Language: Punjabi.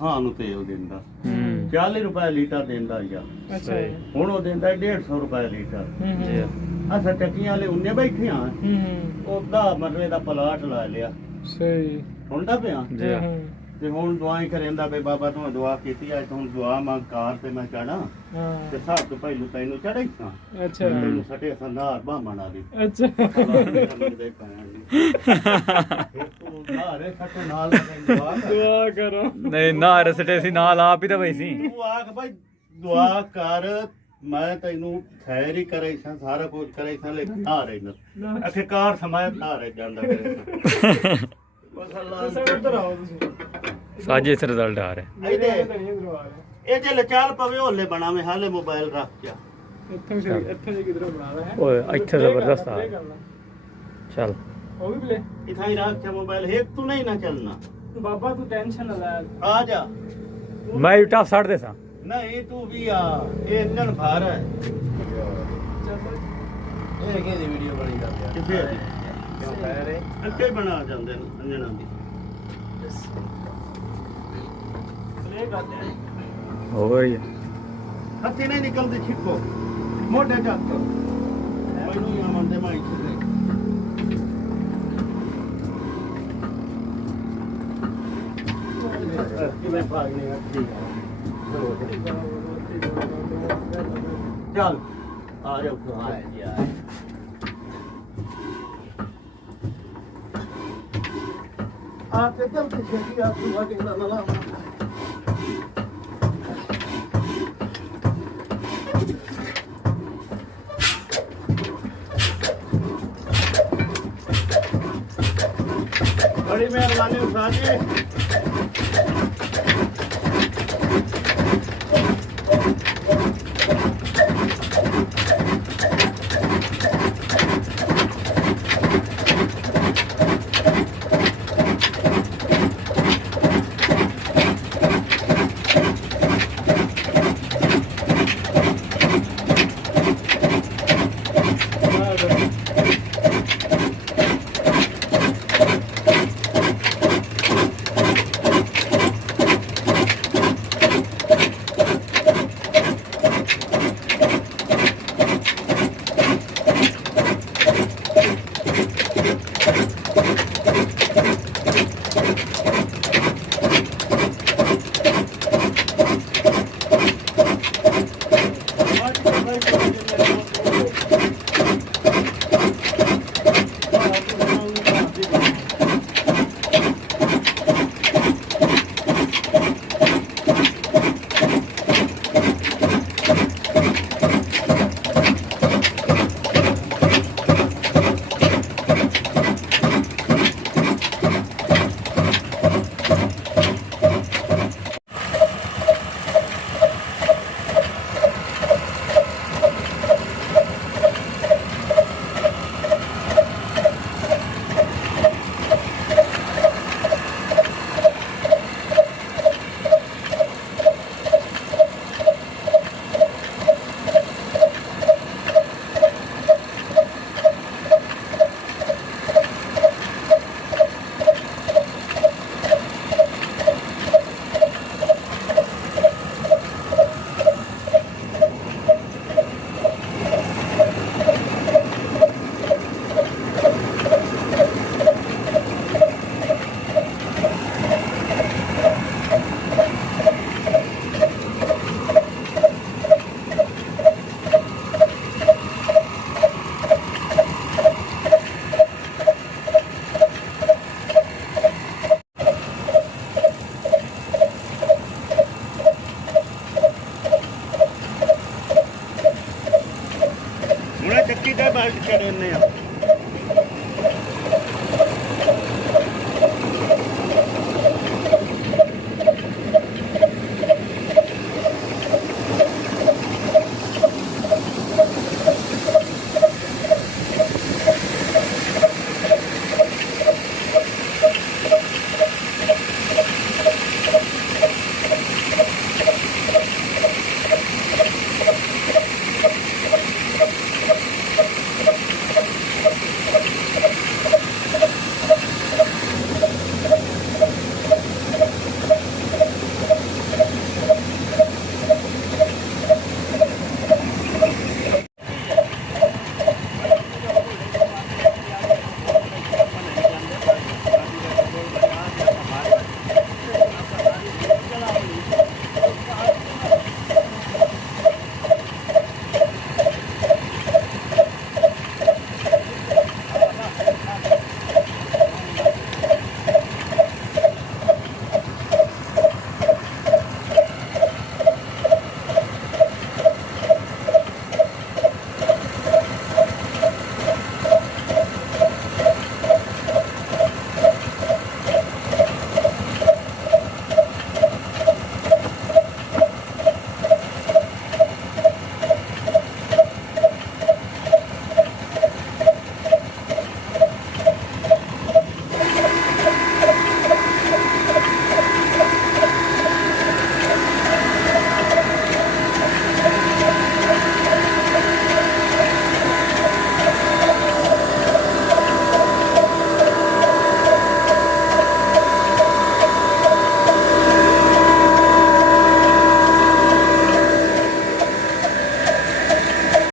ਥਾਂ ਨੂੰ ਤੇਲ ਦਿੰਦਾ 40 ਰੁਪਏ ਲੀਟਰ ਦਿੰਦਾ ਯਾਰ। ਅੱਛਾ ਹੁਣ ਉਹ ਦਿੰਦਾ 150 ਰੁਪਏ ਲੀਟਰ। ਅਸਾਂ ਟੱਕੀਆਂ ਵਾਲੇ ਉਹਨੇ ਬੈਠੇ ਆ ਉਹਦਾ ਮਰਲੇ ਦਾ ਪਲਾਟ ਲਾ ਲਿਆ। ਸਹੀ ਹੁੰਦਾ ਪਿਆ ਤੇ ਹੁਣ ਦੁਆਈ ਕਰੇਂਦਾ ਬੇ ਬਾਬਾ ਤੂੰ ਦੁਆ ਕੀਤੀ ਅੱਜ ਤੂੰ ਦੁਆ ਮੰਗ ਕਾਰ ਤੇ ਮੈਂ ਚੜਾ ਤੇ ਸਭ ਤੋਂ ਪਹਿਲੂ ਤੈਨੂੰ ਚੜਾਈ ਸਾਂ। ਅੱਛਾ ਤੈਨੂੰ ਸਟੇ ਸੰਧਾਰ ਬਾਹਮਣਾ ਦੀ। ਅੱਛਾ ਤੂੰ ਨਾਰੇ ਸੱਟੇ ਨਾਲ ਦੁਆ ਕਰੋ। ਨਹੀਂ ਨਾ ਰਸਟੇ ਸੀ ਨਾਲ ਆਪ ਹੀ ਤਾਂ ਬਈ ਸੀ। ਤੂੰ ਆਖ ਭਾਈ ਦੁਆ ਕਰ ਮੈਂ ਤੈਨੂੰ ਖੈਰ ਹੀ ਕਰੇ ਸਾਂ ਸਾਰਾ ਕੁਝ ਕਰੇ ਸਾਂ ਲੇਕਿਨ ਆ ਰਹੇ ਨਾ ਅਖੇ ਕਾਰ ਸਮਾਇ ਆ ਰਹੇ ਜਾਂਦਾ ਕਰੇ ਬਸ ਅੱਲਾਹ ਸਾਜੇ ਸੇ ਰਿਜ਼ਲਟ ਆ ਰਿਹਾ। ਇਹ ਜੇ ਲਚਾਲ ਪਵੇ ਹੋਲੇ ਬਣਾਵੇਂ ਹਾਲੇ ਮੋਬਾਈਲ ਰੱਖ ਜਾ ਇੱਥੇ ਜੇ ਕਿਧਰੋਂ ਬਣਾਵਾ ਹੈ ਓਏ ਇੱਥੇ ਜ਼ਬਰਦਸਤ ਆ ਚੱਲ ਉਹ ਵੀ ਬਲੇ ਇਥਾਂ ਹੀ ਰੱਖ ਜਾ ਮੋਬਾਈਲ ਇੱਕ ਤੂੰ ਨਹੀਂ ਨਾ ਚੱਲਣਾ ਬਾਬਾ ਤੂੰ ਟੈਨਸ਼ਨ ਨਾ ਲੈ ਆ ਜਾ ਮੈਂ ਟਾਪ ਛੱਡ ਦੇ ਸਾਂ ਨਹੀਂ ਤੂੰ ਵੀ ਆ ਇਹ ਇੰਜਣ ਭਾਰ ਹੈ ਇਹ ਕਿਹਦੀ ਵੀਡੀਓ ਬਣੀ ਜਾਂਦੀ ਆ ਕਿੱਥੇ ਆ ਕਿਉਂ ਕਹਿ ਰਹੇ ਅੱਗੇ ਬਣਾ ਜਾਂਦੇ ਨੇ ਅੰਜਣਾਂ ਦੀ ਇਹ ਗੱਲ ਹੈ ਹੋਰ ਹੀ ਹੱਥੀ ਨਹੀਂ ਨਿਕਲਦੇ ਛਿੱਕੋ ਮੋਢੇ ਚੱਕ ਮੈਨੂੰ ਹੀ ਆਮੰਦੇ ਮਾਈ ਛੇ ਕਿਵੇਂ ਭਾਗਨੇ ਅੱਛੀ ਚੱਲ ਆ ਜਾ ਉੱਠ ਆ ਜਾ ਆ ਤੇ ਚੱਲ ਤੇ ਛੇਤੀ ਆ ਤੂੰ ਆ ਕੇ ਨਾ ਲਾ बड़ी मेहरबानी उस्ताद जी ਚੱਕੀ ਤੇ ਬਾਈਕ ਚੜਨੇ ਆ